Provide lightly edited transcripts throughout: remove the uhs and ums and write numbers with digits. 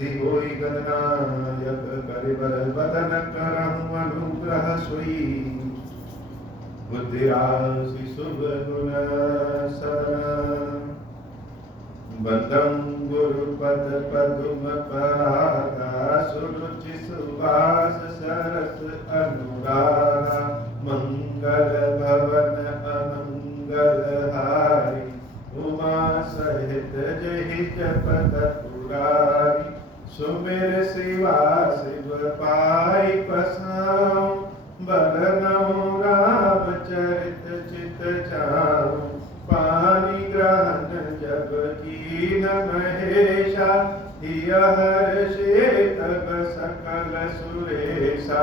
सिद्धि होई गणनायक करिबर बदन करहु अनुग्रह सोई बुद्धि राशि शुभ गुण सदन बंदं गुरुपद पदुम परागा सुरुचि सुवास सरस अनुरागा मंगल भवन अमंगल हारी उमा सहित जहि जपत पुरारी सुमिर शिवा शिव पाई पसाऊं बलनऊ राम चरित चित जाऊं पानी ग्रहण जब कीन महेशा हिय हर्षे तब सकल सुरेशा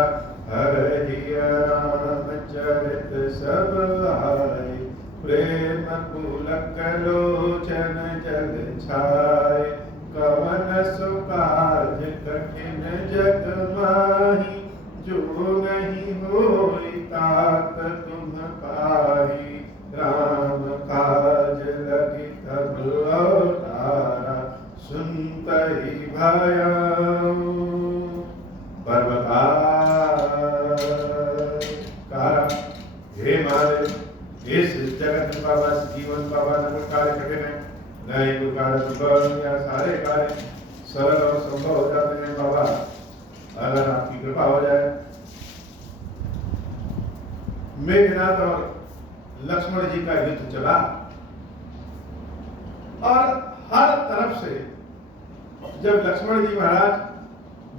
हरहिय राम चरित सब आए प्रेम पुलक लोचन जग छाए कवन सुकाज कठिन जग माही जो नहीं होई तात तुम पाही राम काज लगी तब अवतारा सुनतहि भयउ पर्वताकारा। हे महादेव इस जगत बाबा जीवन बाबा न कार्य कठिन है नहीं कोई कार्य संभव या सारे कार्य सरल और संभव हो जाते हैं बाबा अगर आपकी कृपा हो जाए। मेघनाथ और लक्ष्मण जी का युद्ध चला और हर तरफ से जब लक्ष्मण जी महाराज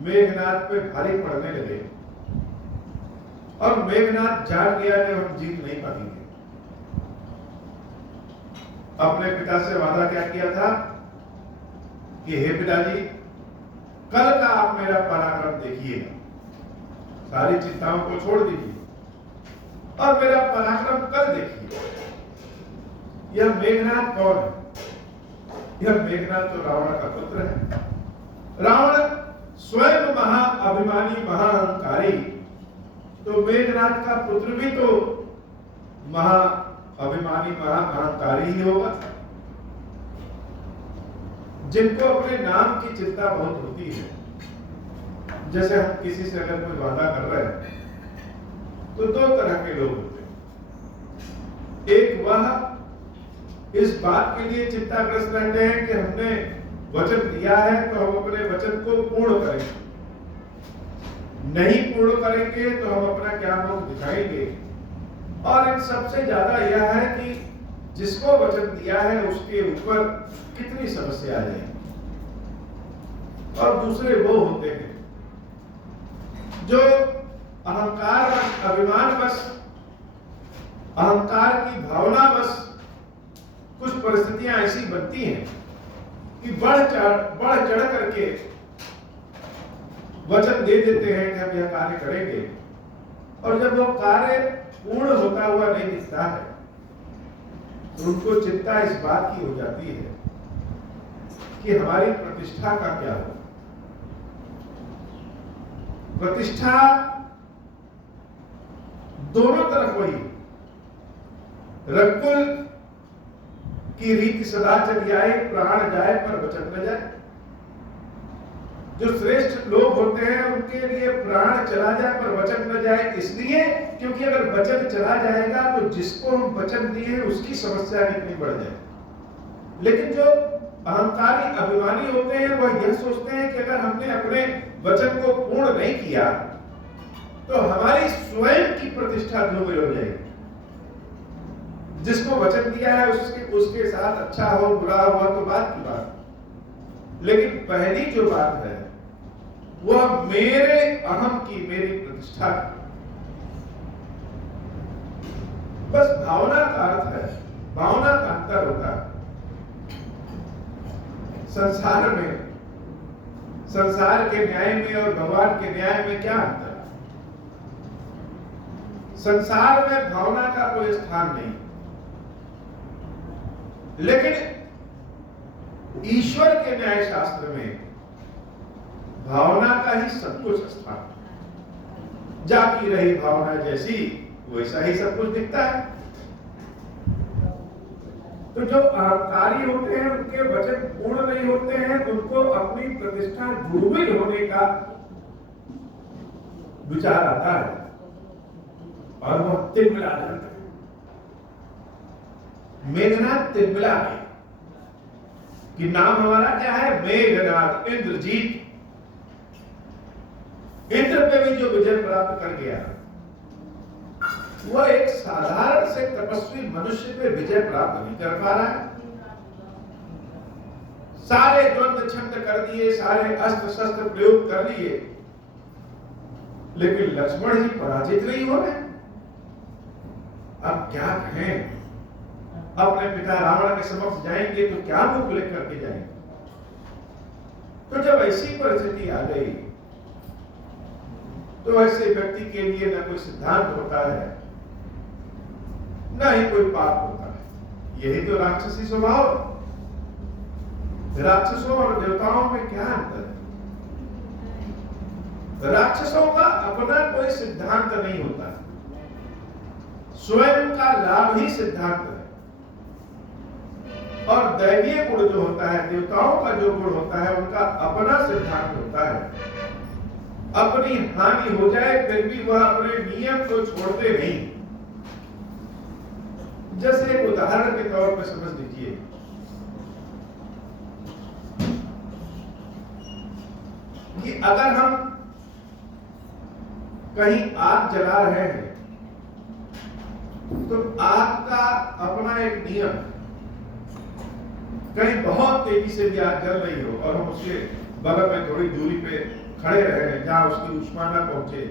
मेघनाथ पे भारी पड़ने लगे और मेघनाथ जान गया कि हम जीत नहीं पाएंगे। अपने पिता से वादा क्या किया था कि हे पिताजी कल का आप मेरा पराक्रम देखिएगा, सारी चिंताओं को छोड़ दीजिए और मेरा पराक्रम कल देखिए। यह मेघनाथ कौन है? यह मेघनाथ तो रावण का पुत्र है। रावण स्वयं महाअभिमानी महाअहंकारी, तो मेघनाथ का पुत्र भी तो महाअभिमानी महाअहंकारी ही होगा। जिनको अपने नाम की चिंता बहुत होती है, जैसे हम किसी से अगर कोई वादा कर रहे हैं तो दो तरह के लोग होते हैं। एक वह इस बात के लिए चिंताग्रस्त रहते हैं कि हमने वचन दिया है तो हम अपने वचन को पूर्ण करेंगे, नहीं पूर्ण करेंगे तो हम अपना क्या मुख दिखाएंगे। और इन सबसे ज्यादा यह है कि जिसको वचन दिया है उसके ऊपर कितनी समस्या है। और दूसरे वो होते हैं जो अहंकार वश अभिमान वश अहंकार की भावना वश कुछ परिस्थितियां ऐसी बनती हैं कि बढ़ चढ़ करके वचन दे देते हैं कि हम यह कार्य करेंगे, और जब वो कार्य पूर्ण होता हुआ नहीं दिखता है तो उनको चिंता इस बात की हो जाती है कि हमारी प्रतिष्ठा का क्या हो। प्रतिष्ठा दोनों तरफ वही, रघुकुल की रीति सदा चल जाए, प्राण जाए पर वचन न जाए। जो श्रेष्ठ लोग होते हैं उनके लिए प्राण चला जाए पर वचन न जाए, इसलिए क्योंकि अगर वचन चला जाएगा तो जिसको हम वचन दिए हैं उसकी समस्या कितनी बढ़ जाए। लेकिन जो अहंकारी अभिमानी होते हैं वह यह सोचते हैं कि अगर हमने अपने वचन को पूर्ण नहीं किया तो हमारी स्वयं की प्रतिष्ठा धूमिल हो जाएगी। जिसको वचन दिया है उसके साथ अच्छा हो बुरा हुआ तो बात की बात, लेकिन पहली जो बात है वह मेरे अहम की, मेरी प्रतिष्ठा की। बस भावना का अर्थ है, भावना का अंतर होता है। संसार में, संसार के न्याय में और भगवान के न्याय में क्या अंतर? संसार में भावना का कोई स्थान नहीं, लेकिन ईश्वर के न्याय शास्त्र में भावना का ही सब कुछ स्थान। जाती रही भावना जैसी वैसा ही सब कुछ दिखता है। तो जो अहंकारी होते हैं उनके वचन पूर्ण नहीं होते हैं, उनको अपनी प्रतिष्ठा दुर्बल होने का विचार आता है और वो तिलमिला जाता है। मेघनाथ तिलमिला गए कि नाम हमारा क्या है, मेघनाथ, इंद्रजीत। इंद्र पे भी जो विजय प्राप्त कर गया, वह एक साधारण से तपस्वी मनुष्य पे विजय प्राप्त नहीं कर पा रहा है। सारे द्वंद्व छंद कर दिए, सारे अस्त्र शस्त्र प्रयोग कर लिए, लेकिन लक्ष्मण जी पराजित नहीं हो रहे। अब क्या कहें, अपने पिता रावण के समक्ष जाएंगे तो क्या मुख लेकर करके जाएंगे। तो जब ऐसी परिस्थिति आ गई तो ऐसे व्यक्ति के लिए न कोई सिद्धांत होता है, न ही कोई पाप होता है। यही तो राक्षसी स्वभाव। राक्षसों और देवताओं में क्या अंतर है? राक्षसों का अपना कोई सिद्धांत नहीं होता, स्वयं का लाभ ही सिद्धांत है। और दैवीय गुण जो होता है, देवताओं का जो गुण होता है, उनका अपना सिद्धांत होता है। अपनी हानि हो जाए फिर भी वह अपने नियम को छोड़ते नहीं। जैसे एक उदाहरण के तौर पर समझ लीजिए कि अगर हम कहीं आग जला रहे हैं तो आग का अपना एक नियम, कहीं बहुत तेजी से भी आग जल रही हो और हम उसके बगल में थोड़ी दूरी पे खड़े रहे जहां उसकी उष्मा न पहुंचे,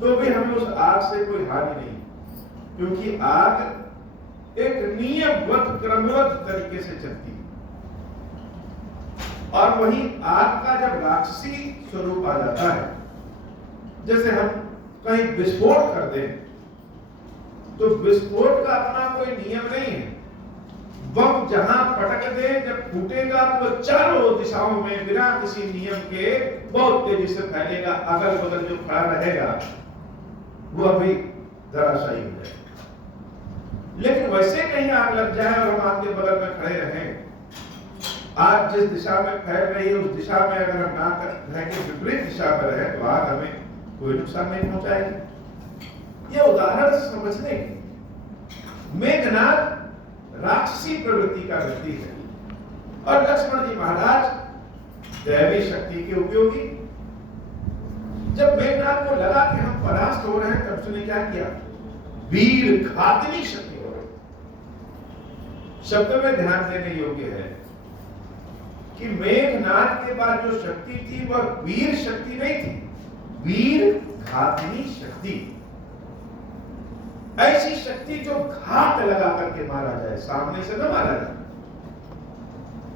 तो भी हमें उस आग से कोई हानि नहीं, क्योंकि आग एक नियमबद्ध क्रमबद्ध तरीके से चलती है। और वही आग का जब राक्षसी स्वरूप आ जाता है, जैसे हम कहीं विस्फोट कर दें तो विस्फोट का अपना कोई नियम नहीं है। बम जहां पटक दे, जब फूटेगा तो चारों दिशाओं में बिना किसी नियम के बहुत तेजी से फैलेगा। अगल बगल जो खड़ा रहेगा वह भी धराशायी हो जाएगा। लेकिन वैसे कहीं आग लग जाए और हम आग के बगल में खड़े रहें, आग जिस दिशा में फैल रही है उस दिशा में अगर हम ना रह के विपरीत दिशा में रहे तो आग हमें कोई नुकसान नहीं पहुंचाएगी। यह उदाहरण समझने की। मेघनाथ राक्षसी प्रवृत्ति का व्यक्ति है और लक्ष्मण जी महाराज दैवी शक्ति के उपयोगी। जब मेघनाथ को लगा कि हम परास्त हो रहे हैं, तब उसने क्या किया, वीर घातनी शक्ति हो रही। शब्द में ध्यान देने योग्य है कि मेघनाथ के बाद जो शक्ति थी वह वीर शक्ति नहीं थी, वीर घातनी शक्ति। ऐसी शक्ति जो घात लगा करके मारा जाए, सामने से न मारा जाए।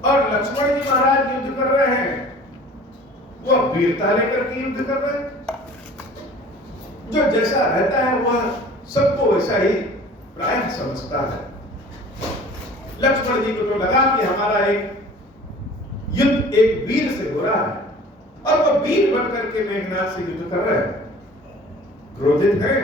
और लक्ष्मण जी महाराज युद्ध कर रहे हैं, वह वीरता लेकर के युद्ध कर रहे हैं। जो जैसा रहता है वह सबको वैसा ही प्राय समझता है। लक्ष्मण जी को तो लगा कि हमारा एक युद्ध एक वीर से हो रहा है और वह वीर बन करके मेघनाथ से युद्ध कर रहे हैं। क्रोधित है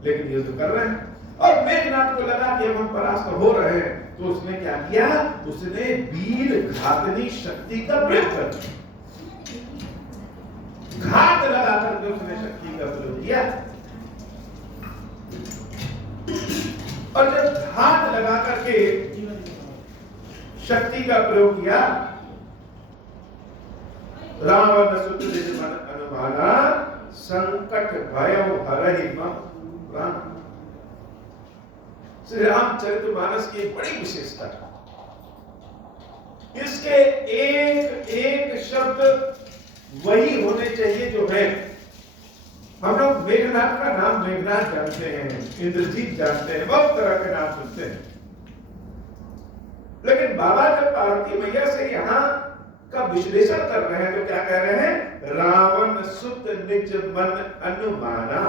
लेकिन युद्ध कर रहे हैं। और मेघनाथ को लगा कि हम परास्त हो रहे हैं, तो उसने क्या किया, उसने वीर घातनी शक्ति का प्रयोग कर दिया। घात लगाकर के उसने शक्ति का प्रयोग किया। और जब घात लगा करके शक्ति का प्रयोग किया, रावण सुत निज मन अनुमाना संकट भयं हरहि मम प्राण। श्री रामचरितमानस की एक बड़ी विशेषता है, इसके एक एक शब्द वही होने चाहिए जो है। हम लोग मेघनाथ का नाम मेघनाथ जानते हैं, इंद्रजीत जानते हैं, बहुत तरह के नाम सुनते हैं, लेकिन बाबा जब पार्वती मैया से यहाँ का विश्लेषण कर रहे हैं तो क्या कह रहे हैं, रावण सुत निज मन अनुमाना।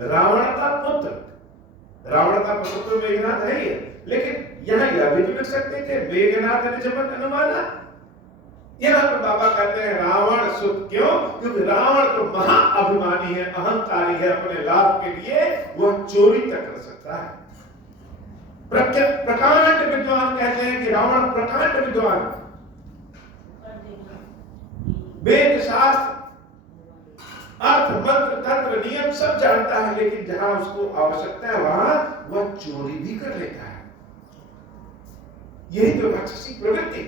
रावण का पुत्र, रावण का पुत्र तो मेघनाथ है ही, लेकिन यहाँ यह भी तो लिख सकते थे मेघनाथ निज मन अनुमाना। यहाँ पर बाबा कहते हैं रावण सुत, क्यों, क्योंकि रावण तो महाअभिमानी है, अहंकारी है, अपने लाभ के लिए वह चोरी तक कर सकता है। प्रकांड विद्वान कहते हैं कि रावण प्रकांड विद्वान, वेद शास्त्र अर्थ मंत्र तंत्र नियम सब जानता है, लेकिन जहां उसको आवश्यकता है वहां वह चोरी भी कर लेता है। यही तो राक्षसी प्रवृत्ति।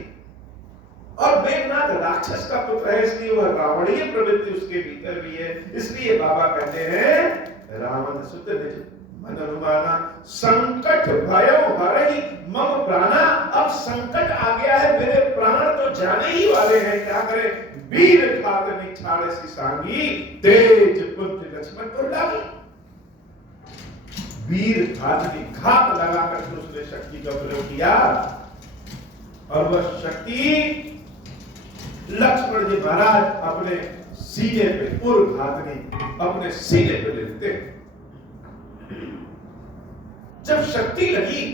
और मेघनाथ राक्षस का पुत्र है, इसलिए वह रावणीय प्रवृत्ति उसके भीतर भी है। इसलिए बाबा कहते हैं रावण सुत निज मन अनुमाना संकट भयो हरहि मम प्राणा। अब संकट आ गया है, मेरे प्राण तो जाने ही वाले हैं, क्या करें? वीर घात निछाड़ सी सांगी तेज पुत्र लक्ष्मण को लागी। वीर घात ने घात लगाकर उसने शक्ति का प्रयोग किया और वह शक्ति लक्ष्मण जी महाराज अपने सीने पे उर्घातनी अपने सीने पे लेते। जब शक्ति लगी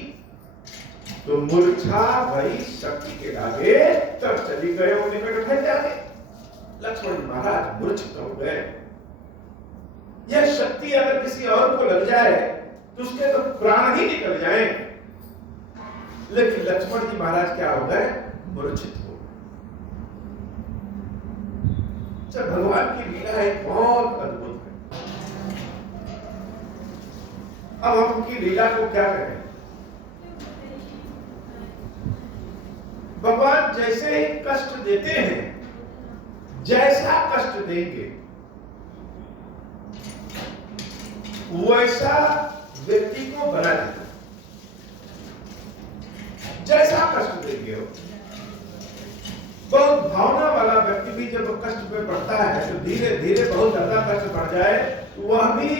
तो मूर्छा भई शक्ति के लागे, तब चली गए वो निकट फैल जाते। लक्ष्मण जी महाराज मूर्छित हो गए। यह शक्ति अगर किसी और को लग जाए तो उसके तो प्राण ही निकल जाए, लेकिन लक्ष्मण जी महाराज क्या हो गए? मूर्छित हो। जब भगवान की लीला एक बहुत अद्भुत है। अब हम उनकी लीला को क्या करें? भगवान जैसे ही कष्ट देते हैं, जैसा कष्ट देंगे वैसा व्यक्ति को बना देता। जैसा कष्ट देंगे हो, बहुत भावना वाला व्यक्ति भी जब कष्ट पे पड़ता है तो धीरे धीरे बहुत ज्यादा कष्ट बढ़ जाए तो वह भी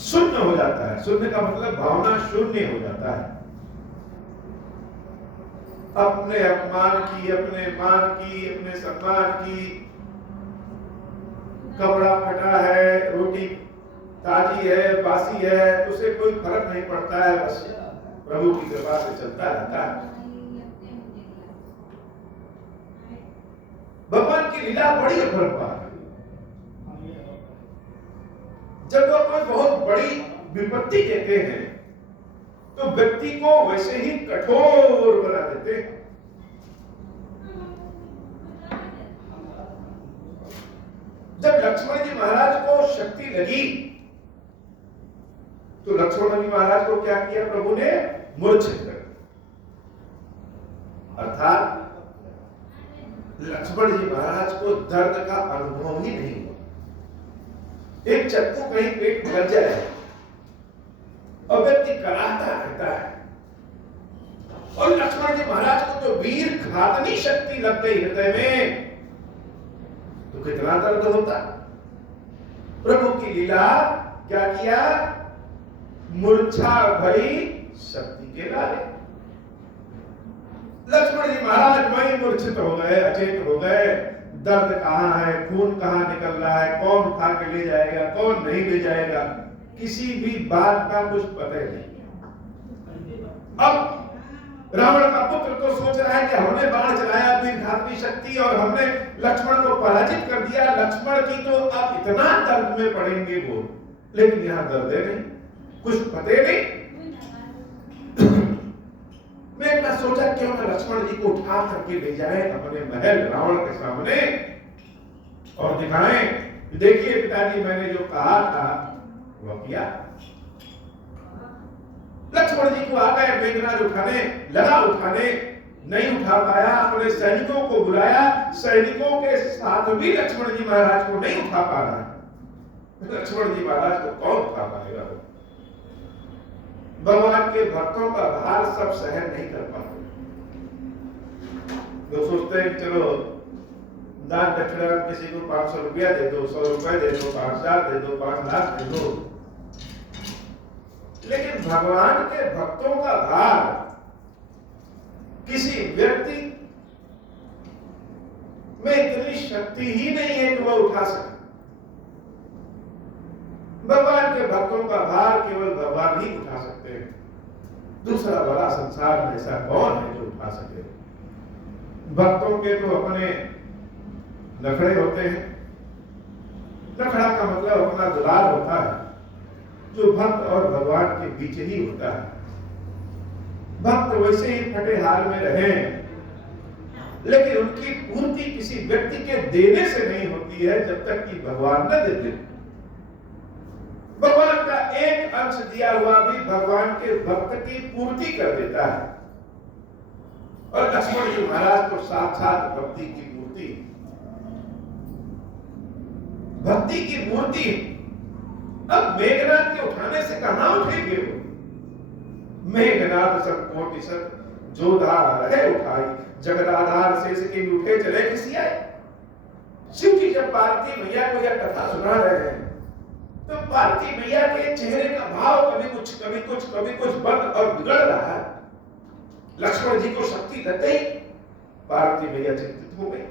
शून्य हो जाता है। शून्य का मतलब भावना शून्य हो जाता है। अपने अपमान की, अपने मान की, अपने सम्मान की, कपड़ा फटा है, रोटी ताजी है, बासी है, उसे कोई फर्क नहीं पड़ता है, बस प्रभु की कृपा से चलता रहता है। भगवान की लीला बड़ी अपरंपार है। जब वो कोई बहुत बड़ी विपत्ति कहते हैं तो व्यक्ति को वैसे ही कठोर बना देते हैं। जब लक्ष्मण जी महाराज को शक्ति लगी तो लक्ष्मण जी महाराज को क्या किया? प्रभु ने मूर्छित कर, अर्थात लक्ष्मण जी महाराज को दर्द का अनुभव ही नहीं हुआ। एक चक्कू कहीं पेट में लग जाए और व्यक्ति कराहता रहता है, और लक्ष्मण जी महाराज को तो वीर घातनी शक्ति लग गई हृदय में, तो कितना दर्द होता। प्रभु की लीला क्या किया? मूर्छा भई शक्ति के लाले। लक्ष्मण जी महाराज वही मूर्छित हो गए, अचेत हो गए। दर्द कहां है, खून कहां निकल रहा है, कौन उठा के ले जाएगा, कौन नहीं ले जाएगा, किसी भी बात का कुछ पता नहीं। अब रावण का पुत्र तो सोच रहा है कि हमने बाण चलाया, वीर घातनी शक्ति, और हमने लक्ष्मण को पराजित कर दिया। लक्ष्मण की तो अब इतना दर्द में पड़ेंगे वो, लेकिन यहां दर्द नहीं, कुछ पते नहीं। मैं सोचा क्यों ना लक्ष्मण जी को उठा करके ले जाए अपने महल रावण के सामने और दिखाएं, देखिए पिताजी मैंने जो कहा था वह किया। लक्ष्मण जी को आ गए, मेघनाद उठाने लगा, उठाने नहीं उठा पाया, अपने सैनिकों को बुलाया, सैनिकों के साथ भी लक्ष्मण जी महाराज को नहीं उठा पा रहा। लक्ष्मण जी महाराज को कौन उठा पाएगा? भगवान के भक्तों का भार सब सहन नहीं कर पाते। लोग सोचते हैं चलो दान दक्षिणा किसी को 500 रुपया दे दो, 100 रुपए दे दो, 5,000 दे दो, 5 लाख दे दो, लेकिन भगवान के भक्तों का भार किसी व्यक्ति में इतनी शक्ति ही नहीं है कि वह उठा सके। भगवान के भक्तों का भार केवल भगवान ही उठा सकते हैं। दूसरा बड़ा संसार में ऐसा कौन है जो उठा सके? भक्तों के तो अपने नखड़े होते हैं। नखड़ा का मतलब अपना दुलार होता है, जो भक्त और भगवान के बीच ही होता है। भक्त वैसे ही फटे हाल में रहे, लेकिन उनकी पूर्ति किसी व्यक्ति के देने से नहीं होती है जब तक कि भगवान न देते। भगवान का एक अंश दिया हुआ भी भगवान के भक्त की पूर्ति कर देता है। और लक्ष्मण जी महाराज तो साक्षात भक्ति की मूर्ति, भक्ति की मूर्ति। अब मेघनाद के उठाने से कहां उठेंगे वो? मेघनाद सब कोटि सत जोधा रहे उठाई, जगदाधार शेष के उठे चले किसी आए। शिव जी जब पार्वती मैया को यह कथा सुना रहे हैं तो पार्वती मैया के चेहरे का भाव कभी कुछ बंद और बिगड़ रहा है। लक्ष्मण जी को शक्ति लग गई, पार्वती मैया चिंतित हो गई,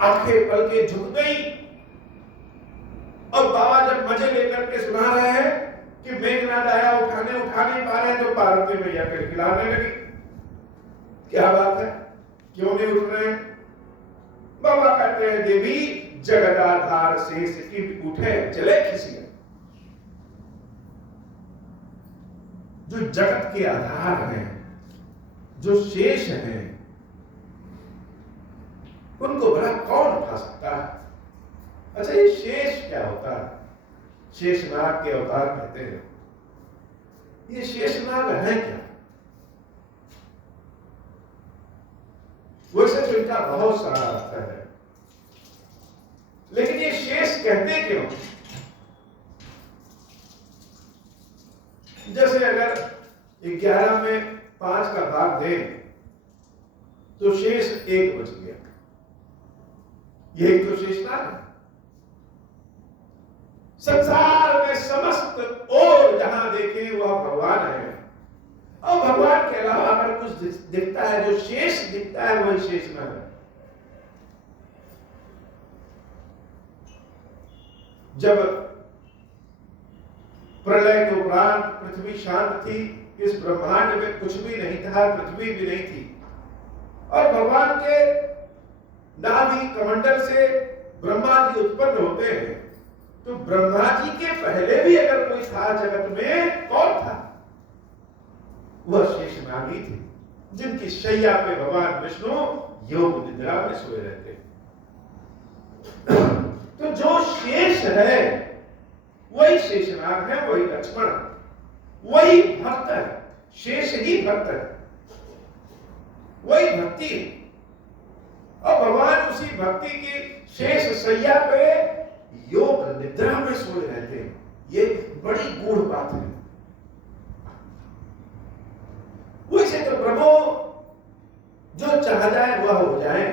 आंखें पल के झुक गई। और बाबा जब मजे लेकर के सुना रहे हैं कि मेघनाद आया, उठा नहीं पा रहे, तो पार्वती मैया खिलाने लगी। क्या बात है, क्यों नहीं उठ रहे हैं? बाबा कहते हैं देवी जगदाधार शेष की उठे चले खिसिया। जो जगत के आधार हैं, जो शेष हैं, उनको भला कौन उठा सकता है? अच्छा, ये शेष क्या होता है? शेषनाग के अवतार कहते हैं। ये शेषनाग है क्या? वैसे तो इनका बहुत सारा अर्थ है, लेकिन ये शेष कहते क्यों? जैसे अगर 11 में 5 का भाग दें तो शेष 1 बच गया, यही तो शेषनाग है। संसार में समस्त और जहां देखें वह भगवान है, और भगवान के अलावा अगर कुछ दिखता है, जो शेष दिखता है, वही शेषनाग है। जब प्रलय के उपरांत पृथ्वी शांत थी, इस ब्रह्मांड में कुछ भी नहीं था, पृथ्वी भी नहीं थी, और भगवान के नाभि कमंडल से ब्रह्मा जी उत्पन्न होते हैं, तो ब्रह्मा जी के पहले भी अगर कोई था जगत में, कौन था? वह शेषनाग ही थे, जिनकी शैया पे भगवान विष्णु योग निद्रा में सोए रहते। तो जो शेष है वही शेषनाग है, वही लक्ष्मण, वही भक्त है। शेष ही भक्त है, वही भक्ति है। और भगवान उसी भक्ति की शेष शैया पे योग निद्रा में सोए रहते हैं। ये बड़ी गूढ़ बात है। वैसे तो प्रभु जो चाह जाए वह हो जाए,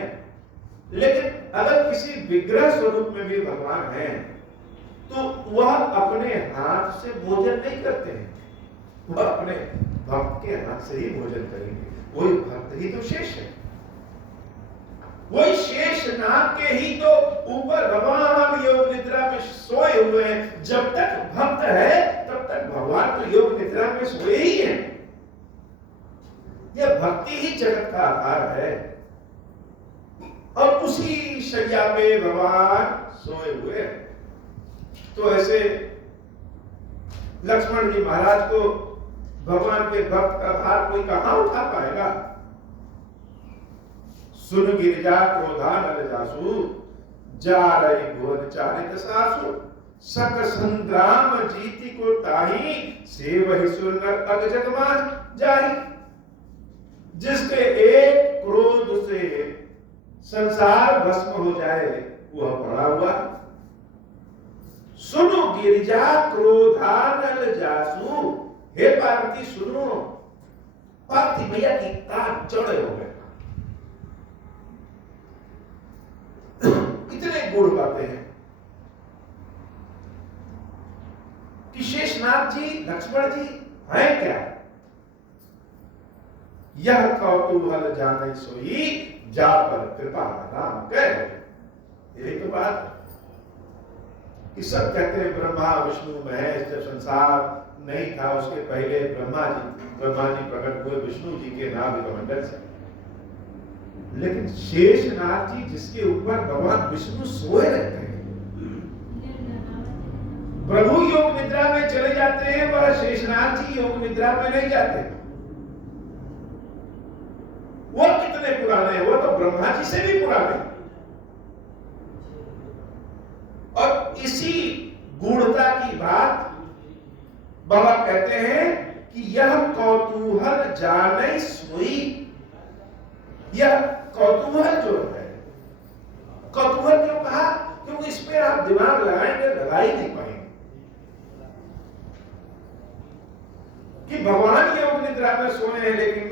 लेकिन अगर किसी विग्रह स्वरूप में भी भगवान है तो वह अपने हाथ से भोजन नहीं करते हैं, वह अपने भक्त के हाथ से ही भोजन करेंगे। वही भक्त ही तो शेष है, वही शेष नाग के ही तो ऊपर भगवान योग निद्रा में सोए हुए हैं। जब तक भक्त है तब तक भगवान तो योग निद्रा में सोए ही हैं। यह भक्ति ही जगत का आधार है, और उसी शैया पे भगवान सोए हुए हैं। तो ऐसे लक्ष्मण जी महाराज को भगवान के भक्त का भार कोई कहां उठा पाएगा? सुन गिरिजा क्रोधा नर जासु, जा रही भुवन चारित सासु, सक संग्राम जीति को ताही, से वही सुर नर अग जगमान जाही। जिसके एक क्रोध से संसार भस्म हो जाए वह पड़ा हुआ। सुनो गिरिजा क्रोधानल जासु, हे पार्वती सुनो, पार्वती मैया की ताक चढ़े हो गए। इतने गुण बातें हैं कि शेषनाग जी लक्ष्मण जी हैं क्या? यह कौतूहल जाने सोई, जा पर कृपा राम कह। यही तो बात है कि सब कहते हैं ब्रह्मा विष्णु महेश, जब संसार नहीं था उसके पहले ब्रह्मा जी प्रकट हुए विष्णु जी के नाभि कमंडल से। लेकिन शेषनाग जी जिसके ऊपर भगवान विष्णु सोए रहते हैं, प्रभु योग निद्रा में चले जाते हैं, वह शेषनाग जी योग निद्रा में नहीं जाते। वो कितने पुराने हैं, वो तो ब्रह्मा जी से भी पुराने। और इसी गूढ़ता की बात बाबा कहते हैं कि यह कौतूहल जाने सोई। यह कौतूहल जो है, कौतूहल क्यों कहा? क्योंकि इसमें आप दिमाग लगाएंगे, लगा ही नहीं पाएंगे कि भगवान योग निद्रा में सोए हैं, लेकिन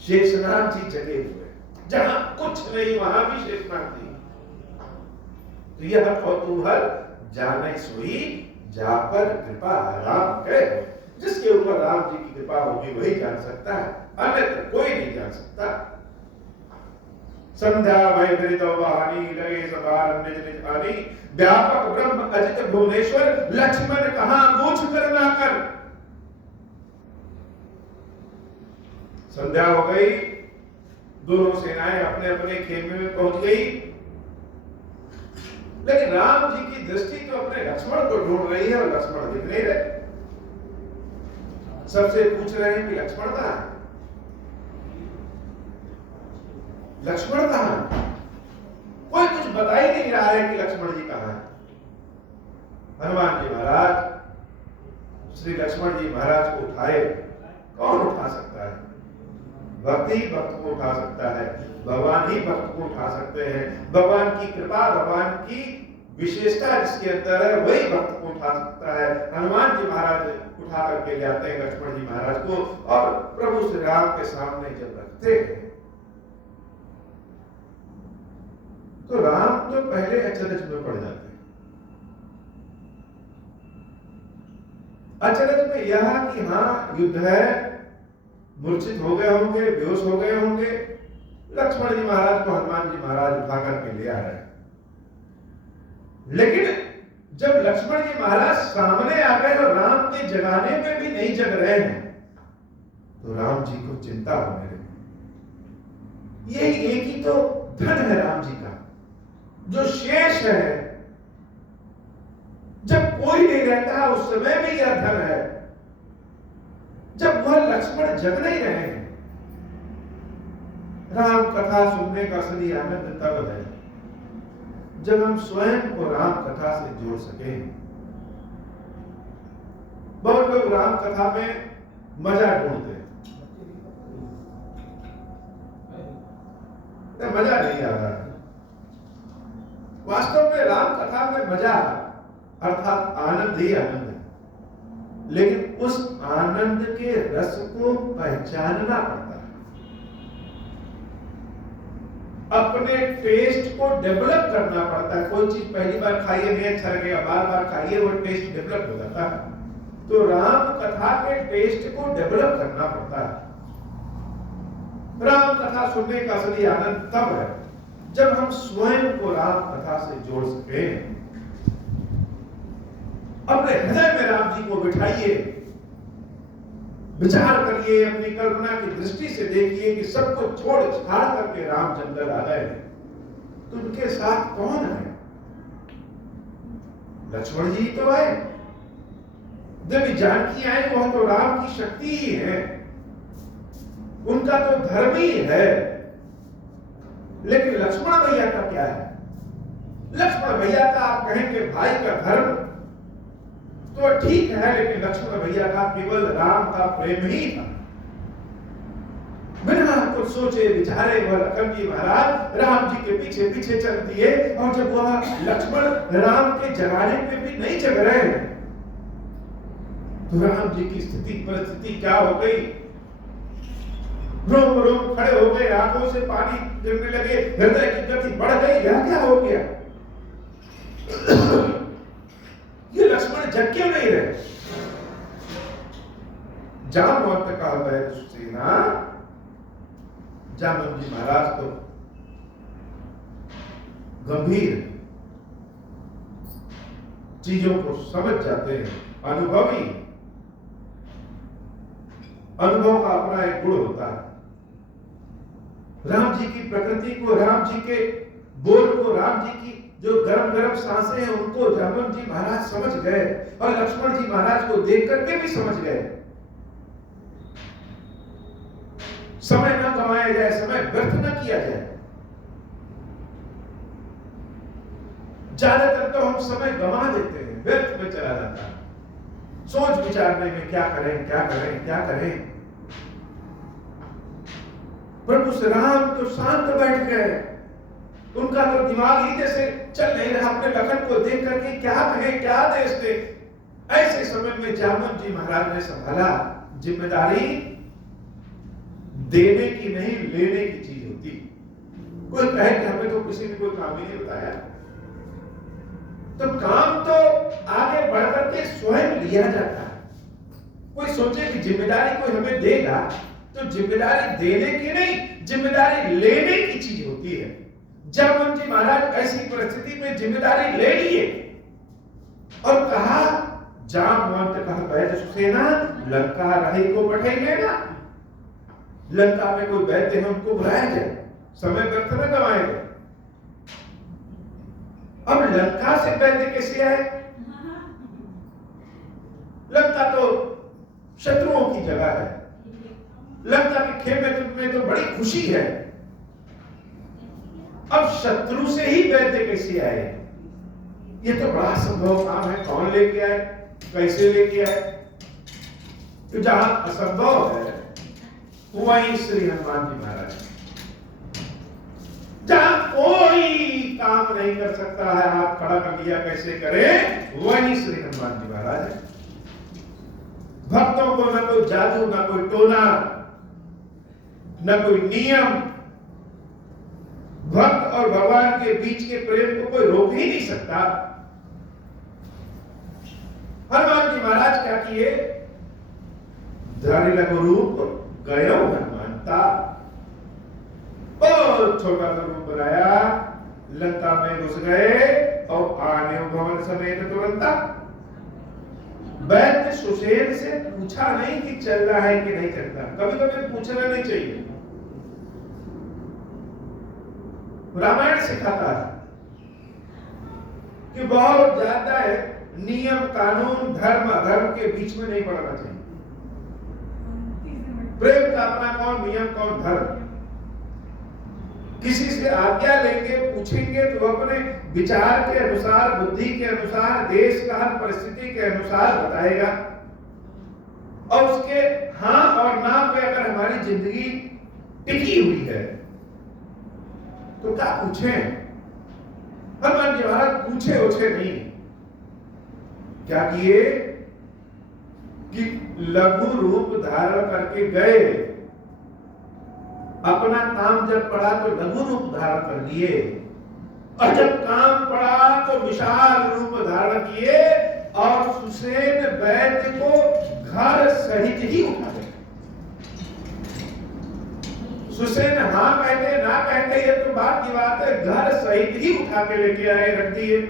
शेषनाग जी जगे हुए, जहां कुछ नहीं वहां भी शेषनाग जी। तो यह कौतूहल जाने सोई, जा पर कृपा राम कहे। जिसके ऊपर राम जी की कृपा होगी वही जान सकता है, अन्यथा कोई नहीं जान सकता। संध्या भय विरित वाहनी, लगे सवार निज निज आनी, व्यापक ब्रह्म अजित भुवनेश्वर, लक्ष्मण कहां पूछ कर ना कर। संध्या हो गई, दोनों सेनाएं अपने अपने खेमे में पहुंच गई, लेकिन राम जी की दृष्टि तो अपने लक्ष्मण को ढूंढ रही है और लक्ष्मण दिख नहीं रहे। सबसे पूछ रहे हैं कि लक्ष्मण कहां है, लक्ष्मण कहां है? कोई कुछ बता ही नहीं रहा है कि लक्ष्मण जी कहां है। हनुमान जी महाराज श्री लक्ष्मण जी महाराज को उठाए। कौन उठा सकता है? भक्त ही भक्त को उठा सकता है, भगवान ही भक्त को उठा सकते हैं। भगवान की कृपा, भगवान की विशेषता जिसके अंदर है, वही भक्त को उठा सकता है। हनुमान जी महाराज उठा करके ले आते हैं लक्ष्मण जी महाराज को, और प्रभु श्री राम के सामने जब रखते हैं तो राम तो पहले अचरज में पड़ जाते हैं। अचरज में यह कि हाँ युद्ध है, मूर्छित हो गए होंगे, बेहोश हो गए होंगे। लक्ष्मण जी महाराज को हनुमान जी महाराज उठा करके ले आ रहे हैं, लेकिन जब लक्ष्मण जी महाराज सामने आ गए और राम के जगाने में भी नहीं जग रहे हैं, तो राम जी को चिंता होने लगी। यही एक ही तो धन है राम जी का, जो शेष है। जब कोई नहीं रहता उस समय भी यह धन है। जब वह लक्ष्मण जग नहीं रहे हैं, राम कथा सुनने का असली आनंद तब है जब हम स्वयं को राम कथा से जोड़ सके। बहुत लोग राम कथा में मजा ढूंढते हैं, मजा नहीं आ रहा है। वास्तव में राम कथा में मजा अर्थात आनंद ही आनंद है, लेकिन उस आनंद के रस को पहचानना पड़ता है, अपने टेस्ट को डेवलप करना पड़ता है। कोई चीज पहली बार खाइए नहीं अच्छा लगेगा, बार बार खाइए वो टेस्ट डेवलप हो जाता है। तो राम कथा के टेस्ट को डेवलप करना पड़ता है। राम कथा सुनने का असली आनंद तब है जब हम स्वयं को राम कथा से जोड़ सके। अपने हृदय में राम जी को बिठाइए, विचार करिए, अपनी कल्पना की दृष्टि से देखिए कि सबको छोड़ छाड़ करके राम जंगल आ गए, तो उनके साथ कौन है? लक्ष्मण जी तो आए, देवी जानकी आई, वह तो राम की शक्ति ही है, उनका तो धर्म ही है। लेकिन लक्ष्मण भैया का क्या है? लक्ष्मण भैया का आप कहेंगे भाई का धर्म तो ठीक है, लेकिन लक्ष्मण भैया का केवल राम का प्रेम ही था। बिना कुछ सोचे विचारे वह लखन जी महाराज राम जी के पीछे पीछे चल दिए, और जब वह लक्ष्मण राम के जगाने पे भी नहीं जग रहे हैं, तो राम जी की स्थिति परिस्थिति क्या हो गई? रोम रोम खड़े हो गए, आंखों से पानी गिरने लगे, हृदय की गति बढ़ गई। यह क्या हो गया? ये लक्ष्मण जग क्यों नहीं रहे? जामवंत का बैर सेना, जामवंत जी महाराज तो गंभीर चीजों को समझ जाते हैं, अनुभवी। अनुभव का अपना एक गुण होता है। राम जी की प्रकृति को, राम जी के बोल को, राम जी की जो गरम गरम सांसें हैं उनको जामवंत जी महाराज समझ गए, और लक्ष्मण जी महाराज को देख करके भी समझ गए। समय न गंवाया जाए, समय व्यर्थ न किया जाए। ज्यादातर तो हम समय गंवा देते हैं, व्यर्थ में चला जाता है, सोच विचारने में क्या करें क्या करें क्या करें। प्रभु श्री राम तो शांत बैठ गए, उनका तो दिमाग ही जैसे चल नहीं रहा, अपने लखन को देख करके क्या कहें क्या आदेश दे। ऐसे समय में जामवंत जी महाराज ने संभाला, जिम्मेदारी देने की नहीं लेने की चीज होती। कोई कहे कि हमें तो किसी ने कोई काम ही नहीं बताया, तो काम तो आगे बढ़कर के स्वयं लिया जाता है। कोई सोचे कि जिम्मेदारी कोई हमें देगा, तो जिम्मेदारी देने की नहीं, जिम्मेदारी लेने की चीज होती है। जामवंत जी महाराज ऐसी परिस्थिति में जिम्मेदारी ले लिए और कहा, जामवंत कह वैद्य सुसेना लंका रही को बैठे लेना। लंका में कोई वैद्य है, उनको बुलाया जाए, समय व्यर्थ न गंवाए जाए। अब लंका से वैद्य कैसे आए? लंका तो शत्रुओं की जगह है, लंका के खेमे में तो बड़ी खुशी है। अब शत्रु से ही वैद्य कैसे आए? ये तो बड़ा असंभव काम है। कौन लेके आए, कैसे लेके आए? तो जहां असंभव है वहीं श्री हनुमान जी महाराज, जहां कोई काम नहीं कर सकता है, हाथ खड़ा कर लिया कैसे करें, वहीं श्री हनुमान जी महाराज है। भक्तों को न कोई जादू, न कोई टोना, न कोई नियम, भक्त और भगवान के बीच के प्रेम को कोई रोक ही नहीं सकता। हनुमान जी महाराज क्या किए? धारी लघु रूप गयो हनुमानता, बहुत छोटा सा रूप बनाया, लंका में घुस गए और आने भवन समेत तुरंता। वैद्य सुसेन से पूछा नहीं कि चल रहा है कि नहीं चलता, कभी कभी पूछना नहीं चाहिए। रामायण सिखाता है कि बहुत ज्यादा है नियम कानून धर्म अधर्म के बीच में नहीं पड़ना चाहिए। प्रेम का अपना कौन नियम कौन धर्म। किसी से आज्ञा लेंगे पूछेंगे तो अपने विचार के अनुसार, बुद्धि के अनुसार, देश काल परिस्थिति के अनुसार बताएगा, और उसके हाँ और ना पे अगर हमारी जिंदगी टिकी हुई है तो क्या पूछे? हनुमान जी महाराज पूछे उछे नहीं, क्या किए कि लघु रूप धारण करके गए। अपना काम जब पड़ा तो लघु रूप धारण कर लिए, और जब काम पड़ा तो विशाल रूप धारण किए और सुसेन वैद्य को घर सहित ही उठा गए। सुसेन हाँ कहते ना कहते ये तो बात की बात है, घर सहित ही उठा के लेके आए, रख दिए।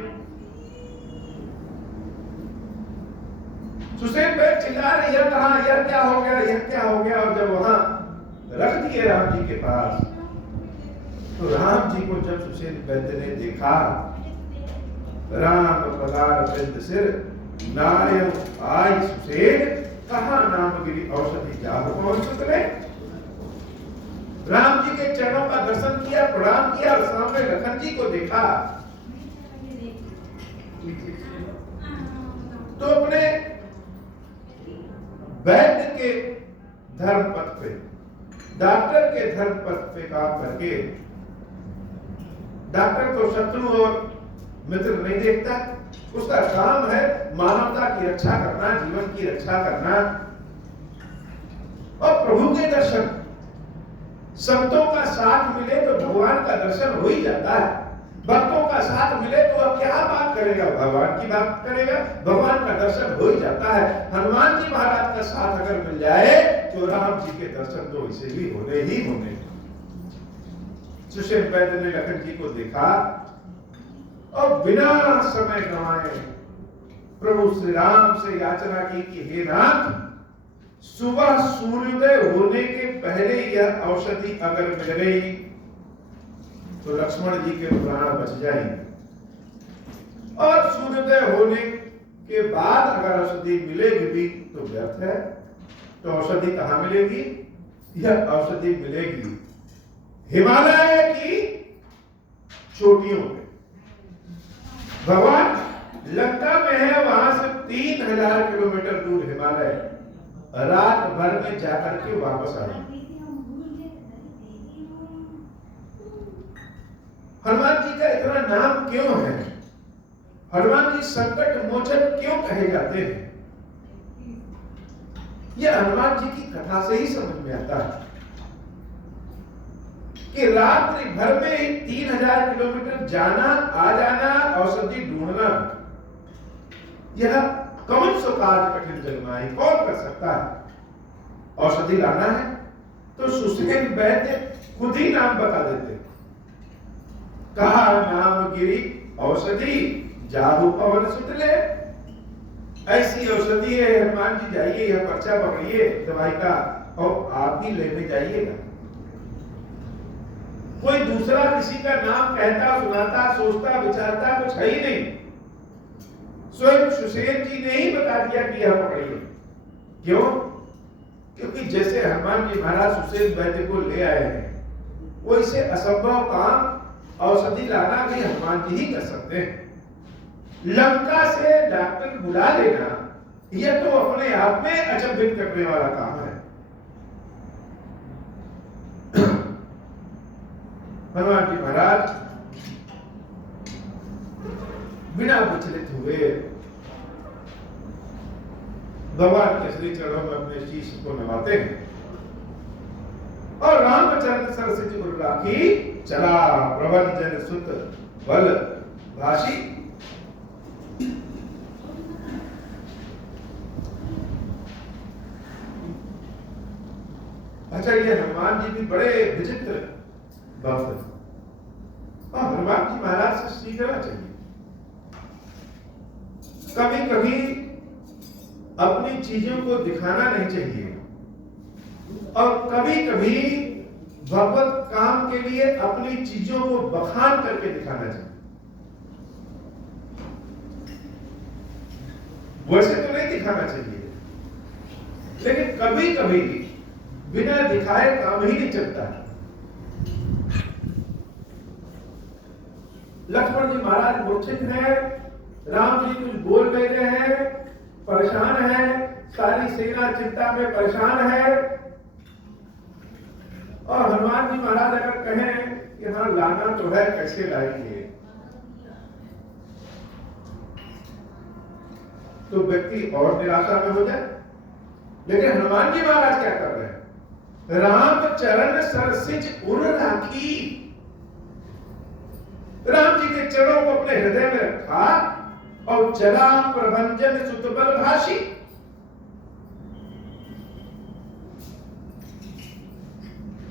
सुसेन भाई चिल्ला रहे, यह कहां, यह क्या हो गया, यह क्या हो गया। और जब वहां रख दिए राम जी के पास, तो राम जी को जब सुसेन वैद्य ने देखा, राम पधार वृंद सिर नारायण आय सुसेन, कहा नाम गिरी औषधि जाहु कौन सुतले। राम जी के चरणों का दर्शन किया, प्रणाम किया, और सामने लखन जी को देखा तो अपने वैद्य के धर्म पथ पे, डॉक्टर के धर्म पथ पे काम करके, डॉक्टर तो शत्रु और मित्र नहीं देखता, उसका काम है मानवता की रक्षा करना, जीवन की रक्षा करना। और प्रभु के दर्शन, संतों का साथ मिले तो भगवान का दर्शन हो ही जाता है। भक्तों का साथ मिले तो वह क्या बात करेगा, भगवान की बात करेगा, भगवान का दर्शन हो ही जाता है। हनुमान जी महाराज का साथ अगर मिल जाए तो राम जी के दर्शन तो इसे भी होने ही होने। सुसेन वैद्य ने लखन जी को देखा और बिना समय गंवाए प्रभु श्री राम से याचना की कि हे नाथ, सुबह सूर्योदय होने के पहले यह औषधि अगर मिल गई तो लक्ष्मण जी के प्राण बच जाएंगे, और सूर्योदय होने के बाद अगर औषधि मिलेगी भी तो व्यर्थ है। तो औषधि कहां मिलेगी? यह औषधि मिलेगी हिमालय की चोटियों पे। भगवान लंका में है, वहां से 3000 किलोमीटर दूर हिमालय, रात भर में जाकर के वापस आए। हनुमान जी का इतना नाम क्यों है? हनुमान जी संकट मोचन क्यों कहे जाते हैं? यह हनुमान जी की कथा से ही समझ में आता है कि रात्रि भर में ही 3000 किलोमीटर जाना आ जाना, औषधि ढूंढना, यह कौन सो कार्य कठिन जन्माई, कौन कर सकता है? औषधि लाना है तो सुसेन वैद्य खुद ही नाम बता देते। कहा नाम गिरी औषधि जादू पवन सुतले। ऐसी औषधि है हनुमान जी, जाइए यह पर्चा पकड़िए दवाई का और आप ही लेने जाइएगा। कोई दूसरा किसी का नाम कहता, सुनाता, सोचता, विचारता कुछ है ही नहीं। स्वयं सुसेन जी ने ही बता दिया कि यह पकड़िए। क्यों? क्योंकि जैसे हनुमान जी महाराज सुसेन वैद्य को ले आए हैं, वैसे असंभव काम औषधि लाना भी हनुमान जी ही कर सकते हैं। लंका से डॉक्टर बुला लेना, यह तो अपने आप में अचंभित करने वाला काम है। हनुमान जी महाराज बिना विचलित हुए भगवान के श्री चरणों में अपने शीश को नवाते हैं और रामचंद्र सरसिज गुरु राखी चला प्रभंजन सुत बल भाषी। अच्छा, ये हनुमान जी भी बड़े विचित्र भक्त हैं और हनुमान जी महाराज से सीखना चाहिए। कभी कभी अपनी चीजों को दिखाना नहीं चाहिए और कभी कभी भगवत काम के लिए अपनी चीजों को बखान करके दिखाना चाहिए। वैसे तो नहीं दिखाना चाहिए, लेकिन कभी कभी बिना दिखाए काम ही नहीं चलता। लक्ष्मण जी महाराज मूर्छित हैं, राम जी कुछ बोल नहीं रहे हैं, परेशान है, सारी सेना चिंता में परेशान है और हनुमान जी महाराज अगर कहें कि हाँ लाना तो है, कैसे लाएंगे, तो व्यक्ति और निराशा में हो जाए। लेकिन हनुमान जी महाराज क्या कर रहे हैं? राम चरण सरसिज उर राखी। राम जी के चरणों को अपने हृदय में रखा और चला प्रभंजन सुत बल भाषी।